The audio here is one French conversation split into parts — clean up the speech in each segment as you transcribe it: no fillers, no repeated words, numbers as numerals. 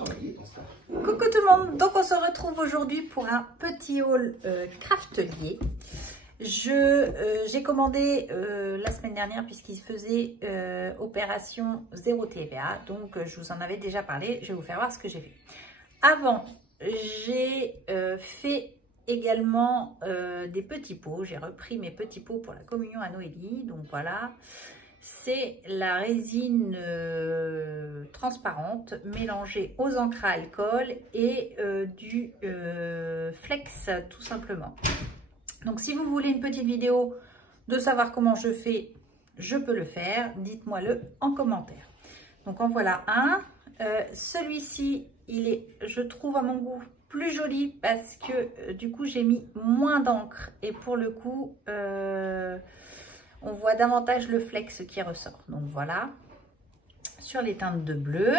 Coucou tout le monde, donc on se retrouve aujourd'hui pour un petit haul craftelier. J'ai commandé la semaine dernière puisqu'il faisait opération 0 TVA, donc je vous en avais déjà parlé, je vais vous faire voir ce que j'ai fait. Avant, j'ai fait également des petits pots, j'ai repris mes petits pots pour la communion à Noélie, donc voilà. C'est la résine transparente mélangée aux encres à alcool et du flex tout simplement. Donc si vous voulez une petite vidéo de savoir comment je fais, je peux le faire. Dites-moi le en commentaire. Donc en voilà un. Celui-ci, il est, je trouve à mon goût, plus joli parce que du coup j'ai mis moins d'encre et pour le coup on voit davantage le flex qui ressort. Donc voilà, sur les teintes de bleu.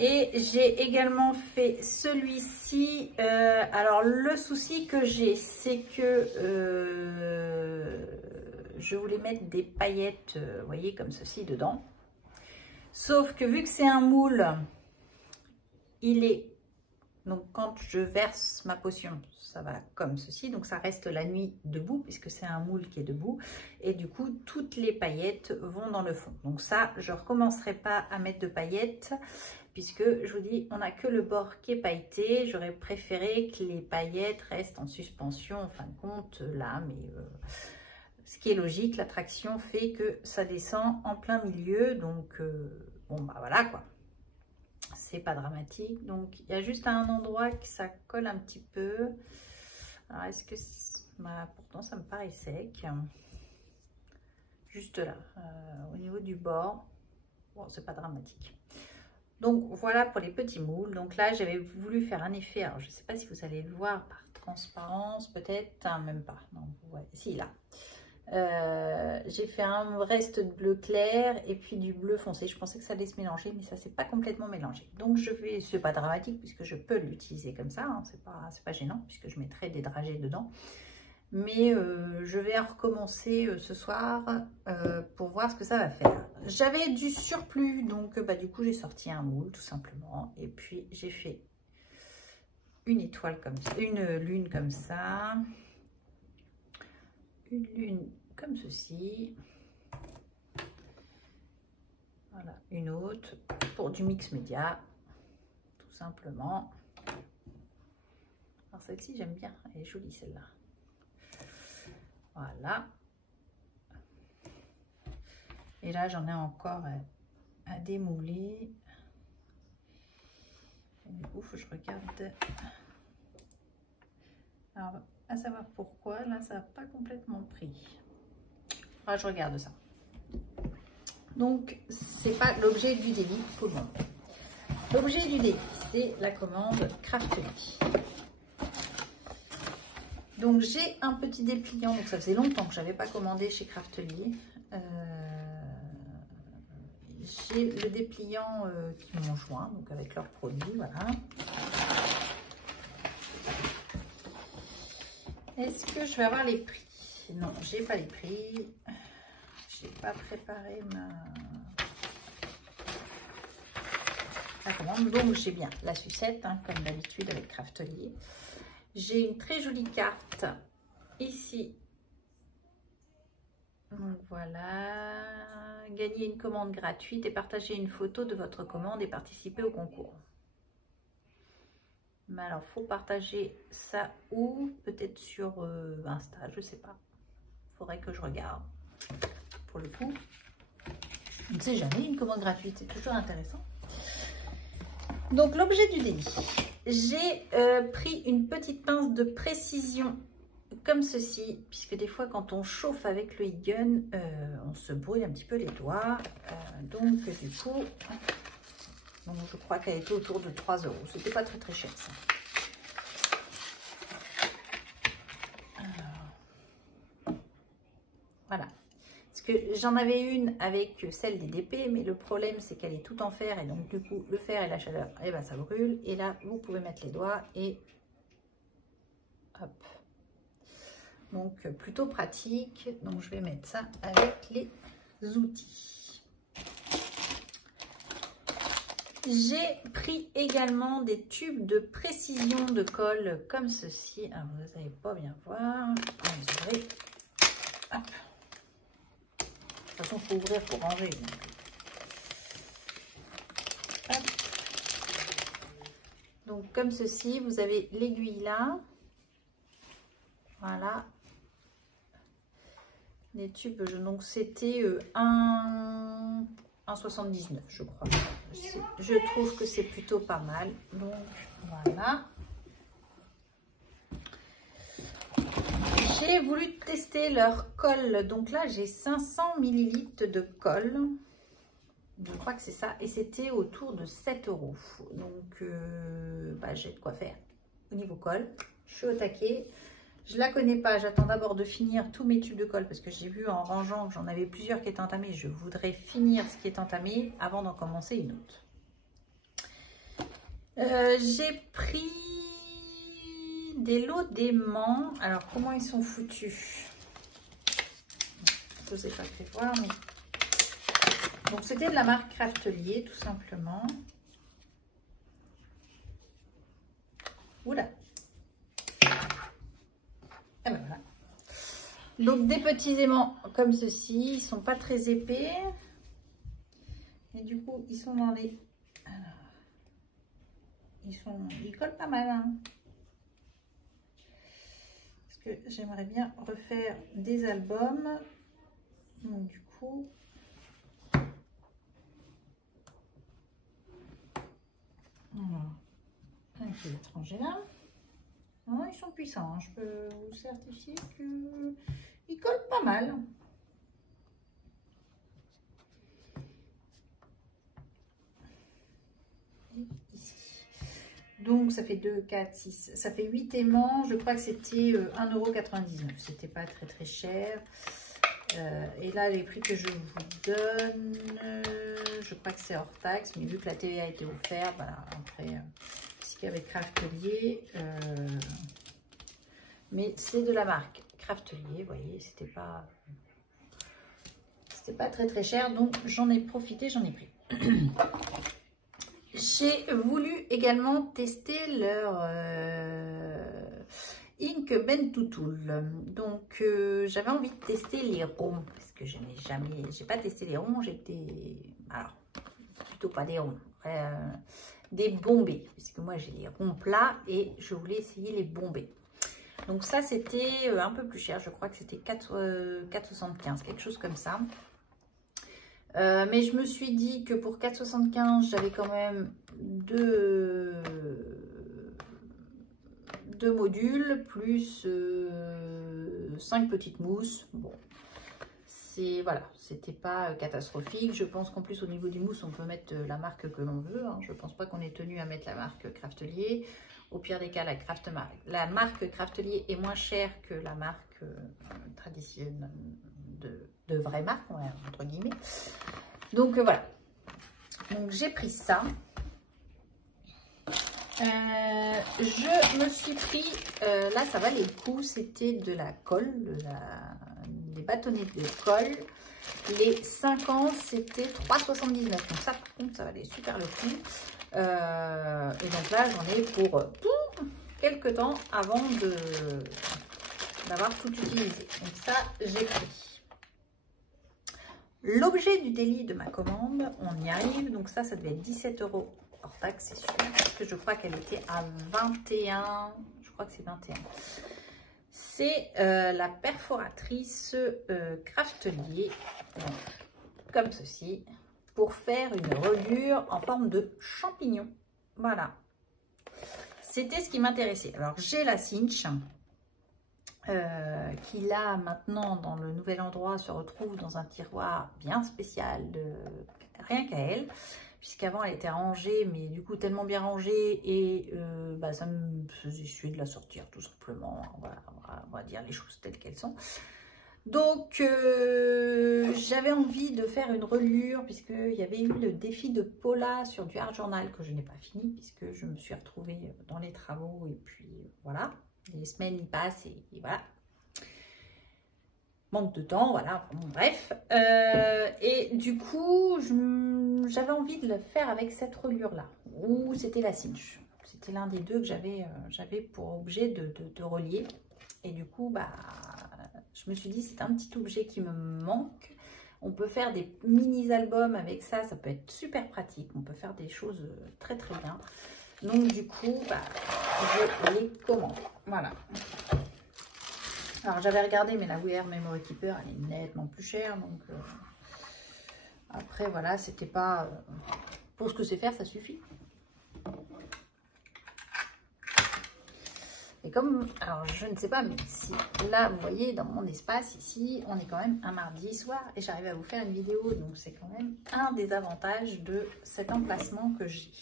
Et j'ai également fait celui-ci. Alors le souci que j'ai, c'est que je voulais mettre des paillettes, vous voyez, comme ceci dedans. Sauf que vu que c'est un moule, il est... Donc quand je verse ma potion, ça va comme ceci. Donc ça reste la nuit debout puisque c'est un moule qui est debout. Et du coup, toutes les paillettes vont dans le fond. Donc ça, je ne recommencerai pas à mettre de paillettes puisque je vous dis, on n'a que le bord qui est pailleté. J'aurais préféré que les paillettes restent en suspension en fin de compte là. Mais ce qui est logique, l'attraction fait que ça descend en plein milieu. Donc bon bah voilà quoi. C'est pas dramatique, donc il y a juste à un endroit que ça colle un petit peu. Alors est-ce que bah, pourtant ça me paraît sec, juste là au niveau du bord. Bon, c'est pas dramatique. Donc voilà pour les petits moules. Donc là j'avais voulu faire un effet, alors je sais pas si vous allez le voir par transparence peut-être, même pas, non, ouais, si là. J'ai fait un reste de bleu clair et puis du bleu foncé. Je pensais que ça allait se mélanger, mais ça s'est pas complètement mélangé. Donc je vais, c'est pas dramatique puisque je peux l'utiliser comme ça, hein, c'est pas gênant puisque je mettrai des dragées dedans. Mais je vais recommencer ce soir pour voir ce que ça va faire. J'avais du surplus, donc bah, du coup j'ai sorti un moule tout simplement et puis j'ai fait une étoile comme ça, une lune comme ça. Une lune comme ceci, voilà, une autre pour du mix média, tout simplement. Alors celle-ci j'aime bien, elle est jolie celle-là. Voilà. Et là j'en ai encore à démouler. Du coup, faut que je regarde. Alors, à savoir pourquoi, là ça n'a pas complètement pris. Ah, je regarde ça. Donc, c'est pas l'objet du délit pour le moment. L'objet du délit, c'est la commande Craftelier. Donc, j'ai un petit dépliant. Donc, ça faisait longtemps que je n'avais pas commandé chez Craftelier. J'ai le dépliant qui m'ont joint, donc avec leurs produits, voilà. Est-ce que je vais avoir les prix? Non, j'ai pas les prix. J'ai pas préparé la commande. Donc j'ai bien la sucette, hein, comme d'habitude avec Craftelier. J'ai une très jolie carte ici. Donc voilà. Gagner une commande gratuite et partager une photo de votre commande et participer au concours. Mais alors, faut partager ça où? Peut-être sur Insta, je sais pas. Faudrait que je regarde. Pour le coup, on ne sait jamais, une commande gratuite, c'est toujours intéressant. Donc, l'objet du délit. J'ai pris une petite pince de précision comme ceci, puisque des fois, quand on chauffe avec le heat gun, on se brûle un petit peu les doigts. Donc, du coup... Donc, je crois qu'elle était autour de 3 €. C'était pas très très cher ça. Alors, voilà. Parce que j'en avais une avec celle des DP, mais le problème c'est qu'elle est tout en fer et donc du coup le fer et la chaleur, eh ben, ça brûle. Et là, vous pouvez mettre les doigts et hop. Donc plutôt pratique. Donc je vais mettre ça avec les outils. J'ai pris également des tubes de précision de colle comme ceci. Alors, vous n'allez pas bien voir. Hop. De toute façon, il faut ouvrir pour ranger. Donc, comme ceci, vous avez l'aiguille là. Voilà. Les tubes, donc c'était 1,79 je crois. Je trouve que c'est plutôt pas mal. Donc voilà. J'ai voulu tester leur colle. Donc là, j'ai 500 ml de colle. Je crois que c'est ça. Et c'était autour de 7 €. Donc j'ai de quoi faire au niveau colle. Je suis au taquet. Je la connais pas, j'attends d'abord de finir tous mes tubes de colle parce que j'ai vu en rangeant que j'en avais plusieurs qui étaient entamés. Je voudrais finir ce qui est entamé avant d'en commencer une autre. J'ai pris des lots d'aimants. Alors comment ils sont foutus? Je ne sais pas prévoir, mais donc c'était de la marque Craftelier tout simplement. Oula. Et ben voilà. Donc des petits aimants comme ceci, ils sont pas très épais. Et du coup, ils sont dans les... Alors, ils collent pas mal. Hein. Parce que j'aimerais bien refaire des albums. Donc du coup... Voilà. Avec les étrangers là. Non, ils sont puissants, hein. Je peux vous certifier qu'ils collent pas mal. Et ici. Donc ça fait 2, 4, 6, ça fait 8 aimants. Je crois que c'était 1,99 €. C'était pas très très cher. Et là, les prix que je vous donne, je crois que c'est hors taxe, mais vu que la TVA a été offerte, voilà, après... avec Craftelier, mais c'est de la marque Craftelier, vous voyez, c'était pas très très cher, donc j'en ai profité, j'en ai pris. J'ai voulu également tester leur Ink Bento Tool, donc j'avais envie de tester les ronds parce que j'ai pas testé les ronds, alors plutôt pas des ronds. Des bombés, puisque moi j'ai les ronds plats et je voulais essayer les bombés. Donc ça c'était un peu plus cher, je crois que c'était 4,75, quelque chose comme ça. Mais je me suis dit que pour 4,75 j'avais quand même deux modules plus 5 petites mousses. Bon. Voilà, c'était pas catastrophique. Je pense qu'en plus au niveau du mousse on peut mettre la marque que l'on veut, hein. Je pense pas qu'on est tenu à mettre la marque Craftelier. Au pire des cas, la marque Craftelier est moins chère que la marque traditionnelle de vraie marque, entre guillemets. Donc voilà, donc j'ai pris ça. Je me suis pris, là ça valait le coup, c'était de la colle, des bâtonnets de colle. Les 50 c'était 3,79 €. Donc ça par contre ça valait super le coup. Et donc là j'en ai pour quelques temps avant d'avoir tout utilisé. Donc ça j'ai pris. L'objet du délit de ma commande, on y arrive. Donc ça devait être 17 € hors taxe, c'est sûr. Parce que je crois qu'elle était à 21. Je crois que c'est 21. C'est la perforatrice Craftelier, comme ceci, pour faire une reliure en forme de champignon. Voilà. C'était ce qui m'intéressait. Alors, j'ai la cinch qui, là, maintenant, dans le nouvel endroit, se retrouve dans un tiroir bien spécial, rien qu'à elle. Puisqu'avant elle était rangée, mais du coup tellement bien rangée et ça me faisait chier de la sortir tout simplement. On va dire les choses telles qu'elles sont. Donc j'avais envie de faire une reliure puisqu'il y avait eu le défi de Paula sur du Art Journal que je n'ai pas fini puisque je me suis retrouvée dans les travaux et puis voilà, les semaines y passent et voilà. manque de temps, voilà, bon, bref. Et du coup, j'avais envie de le faire avec cette reliure-là, ou c'était la cinch. C'était l'un des deux que j'avais pour objet de relier. Et du coup, bah, je me suis dit, c'est un petit objet qui me manque. On peut faire des mini-albums avec ça, ça peut être super pratique. On peut faire des choses très très bien. Donc du coup, bah, je les commande. Voilà. Alors j'avais regardé, mais la We Memory Keeper, elle est nettement plus chère. Donc après, voilà, c'était pas... pour ce que c'est faire, ça suffit. Et comme, alors je ne sais pas, mais si là, vous voyez, dans mon espace, ici, on est quand même un mardi soir et j'arrive à vous faire une vidéo. Donc, c'est quand même un des avantages de cet emplacement que j'ai.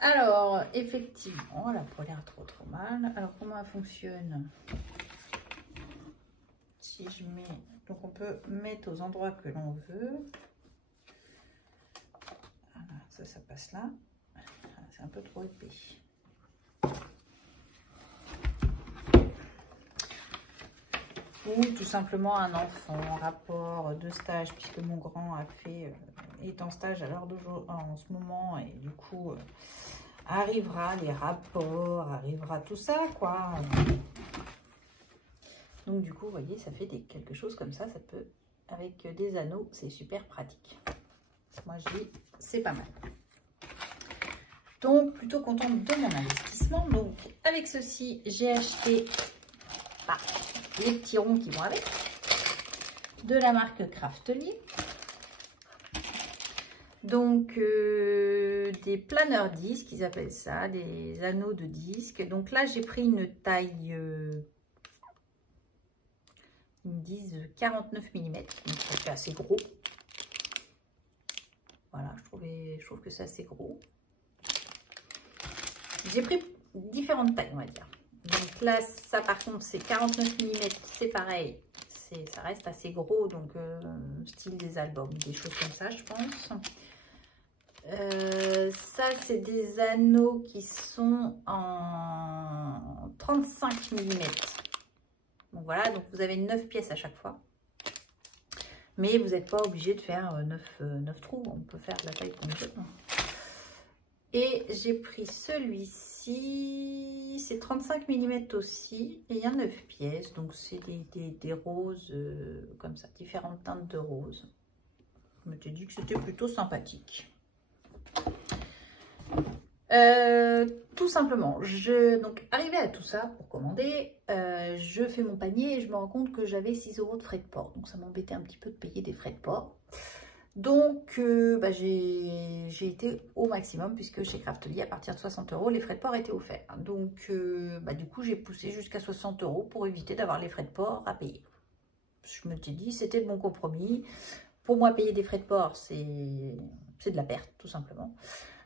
Alors, effectivement, elle n'a pas l'air trop mal. Alors, comment elle fonctionne? Si je mets, donc on peut mettre aux endroits que l'on veut. Voilà, ça passe là. C'est un peu trop épais. Ou tout simplement un enfant en rapport de stage, puisque mon grand est en stage à l'heure d'aujourd'hui en ce moment, et du coup arrivera les rapports, arrivera tout ça quoi. Donc du coup vous voyez, ça fait quelque chose comme ça peut, avec des anneaux, c'est super pratique. Moi je dis c'est pas mal. Donc plutôt contente de mon investissement. Donc avec ceci j'ai acheté les petits ronds qui vont avec, de la marque Craftly. Donc des planeurs disques, ils appellent ça, des anneaux de disques. Donc là j'ai pris une taille, ils me disent 49 mm, donc ça fait assez gros. Voilà, je trouve que c'est assez gros. J'ai pris différentes tailles, on va dire. Donc là, ça par contre, c'est 49 mm, c'est pareil, ça reste assez gros, donc style des albums, des choses comme ça, je pense. Ça, c'est des anneaux qui sont en 35 mm. Donc voilà, donc vous avez 9 pièces à chaque fois. Mais vous n'êtes pas obligé de faire 9 trous, on peut faire de la taille qu'on veut. Et j'ai pris celui-ci, c'est 35 mm aussi, et il y a 9 pièces, donc c'est des roses comme ça, différentes teintes de roses. Je me suis dit que c'était plutôt sympathique. Tout simplement, donc arrivé à tout ça pour commander, je fais mon panier et je me rends compte que j'avais 6 € de frais de port, donc ça m'embêtait un petit peu de payer des frais de port. Donc, j'ai été au maximum puisque chez Craftly, à partir de 60 €, les frais de port étaient offerts. Donc, du coup, j'ai poussé jusqu'à 60 € pour éviter d'avoir les frais de port à payer. Je me suis dit, c'était le bon compromis. Pour moi, payer des frais de port, c'est de la perte, tout simplement.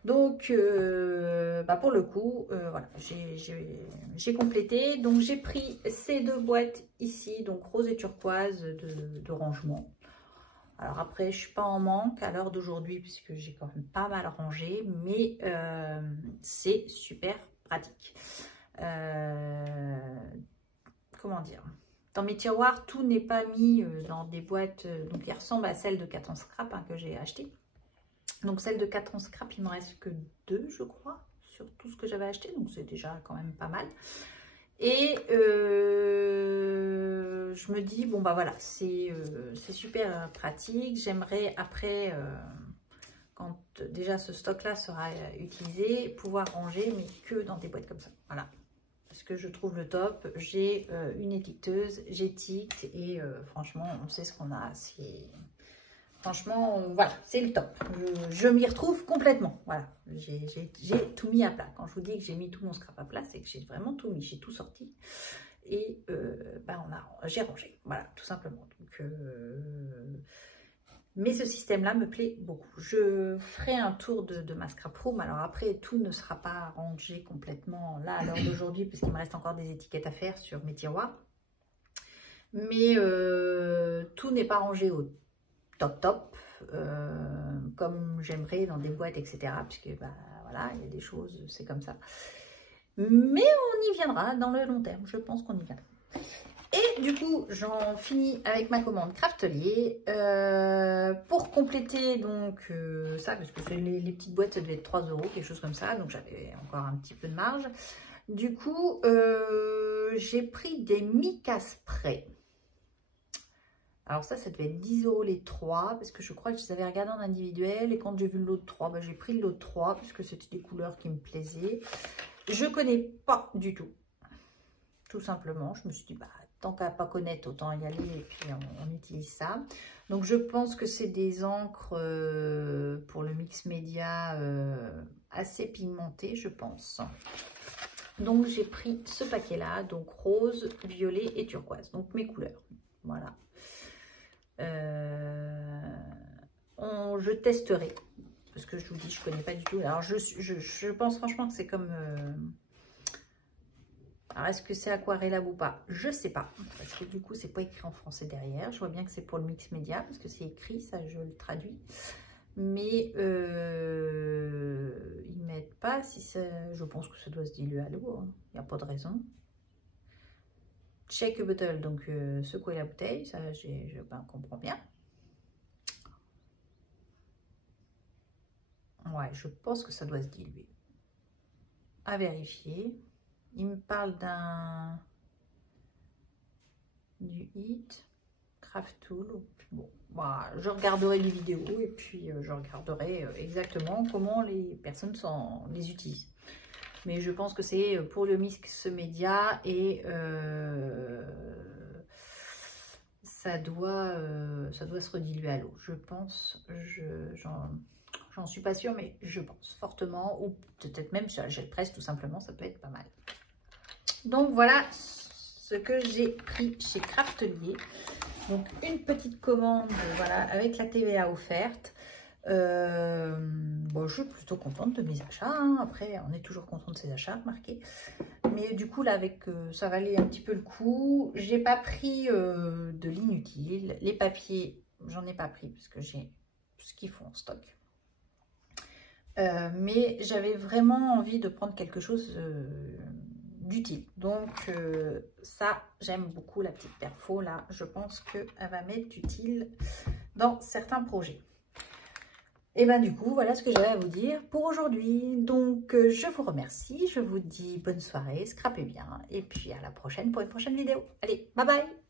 Donc, pour le coup, voilà, j'ai complété. Donc, j'ai pris ces deux boîtes ici, donc rose et turquoise de rangement. Alors après, je ne suis pas en manque à l'heure d'aujourd'hui puisque j'ai quand même pas mal rangé, mais c'est super pratique. Comment dire? Dans mes tiroirs, tout n'est pas mis dans des boîtes donc qui ressemblent à celle de Catan Scrap que j'ai acheté. Donc celle de Catan Scrap, il ne me reste que 2, je crois, sur tout ce que j'avais acheté. Donc c'est déjà quand même pas mal. Et je me dis, bon bah voilà, c'est super pratique. J'aimerais après, quand déjà ce stock-là sera utilisé, pouvoir ranger, mais que dans des boîtes comme ça. Voilà, parce que je trouve le top. J'ai une étiqueteuse, j'étiquette et franchement, on sait ce qu'on a. Franchement, voilà, c'est le top. Je m'y retrouve complètement. Voilà, j'ai tout mis à plat. Quand je vous dis que j'ai mis tout mon scrap à plat, c'est que j'ai vraiment tout mis, j'ai tout sorti. Et j'ai rangé, voilà, tout simplement. Donc, mais ce système-là me plaît beaucoup. Je ferai un tour de ma scrap room. Alors après, tout ne sera pas rangé complètement là à l'heure d'aujourd'hui, parce qu'il me reste encore des étiquettes à faire sur mes tiroirs. Mais tout n'est pas rangé au top, comme j'aimerais dans des boîtes, etc. Puisque voilà, il y a des choses, c'est comme ça. Mais on y viendra dans le long terme, je pense qu'on y viendra. Et du coup, j'en finis avec ma commande Craftelier. Pour compléter donc ça, parce que les petites boîtes, ça devait être 3 €, quelque chose comme ça. Donc j'avais encore un petit peu de marge. Du coup, j'ai pris des mica spray. Alors ça devait être 10 € les 3, parce que je crois que je les avais regardés en individuel. Et quand j'ai vu le lot de 3, bah, j'ai pris le lot de 3, parce que c'était des couleurs qui me plaisaient. Je connais pas du tout. Tout simplement, je me suis dit, bah, tant qu'à pas connaître, autant y aller et puis on utilise ça. Donc je pense que c'est des encres pour le mix média assez pigmenté, je pense. Donc j'ai pris ce paquet là, donc rose, violet et turquoise, donc mes couleurs. Voilà. Je testerai, parce que je vous dis, je connais pas du tout. Alors je pense franchement que c'est comme... Alors, est-ce que c'est aquarellable ou pas? Je sais pas, parce que du coup, c'est pas écrit en français derrière. Je vois bien que c'est pour le mix média, parce que c'est écrit, ça, je le traduis. Mais ils mettent pas si ça... Je pense que ça doit se diluer à l'eau, hein. Il n'y a pas de raison. Shake a bottle, donc secouer la bouteille, ça, je comprends bien. Ouais, je pense que ça doit se diluer. À vérifier. Il me parle du Hit Craft Tool. Bon, voilà, je regarderai les vidéos et puis je regarderai exactement comment les personnes les utilisent. Mais je pense que c'est pour le mix média et ça doit se rediluer à l'eau. Je pense, j'en suis pas sûre, mais je pense fortement, ou peut-être même sur la gel presse tout simplement, ça peut être pas mal. Donc voilà ce que j'ai pris chez Craftelier. Donc une petite commande, voilà, avec la TVA offerte. Bon, je suis plutôt contente de mes achats, hein. Après, on est toujours content de ses achats, remarquez. Mais du coup, là, avec ça valait un petit peu le coup. J'ai pas pris de l'inutile. Les papiers, j'en ai pas pris parce que j'ai ce qu'il faut en stock. Mais j'avais vraiment envie de prendre quelque chose d'utile. Donc ça, j'aime beaucoup la petite perfo là. Je pense qu'elle va m'être utile dans certains projets. Et bien du coup, voilà ce que j'avais à vous dire pour aujourd'hui. Donc je vous remercie, je vous dis bonne soirée, scrapez bien. Et puis à la prochaine pour une prochaine vidéo. Allez, bye bye!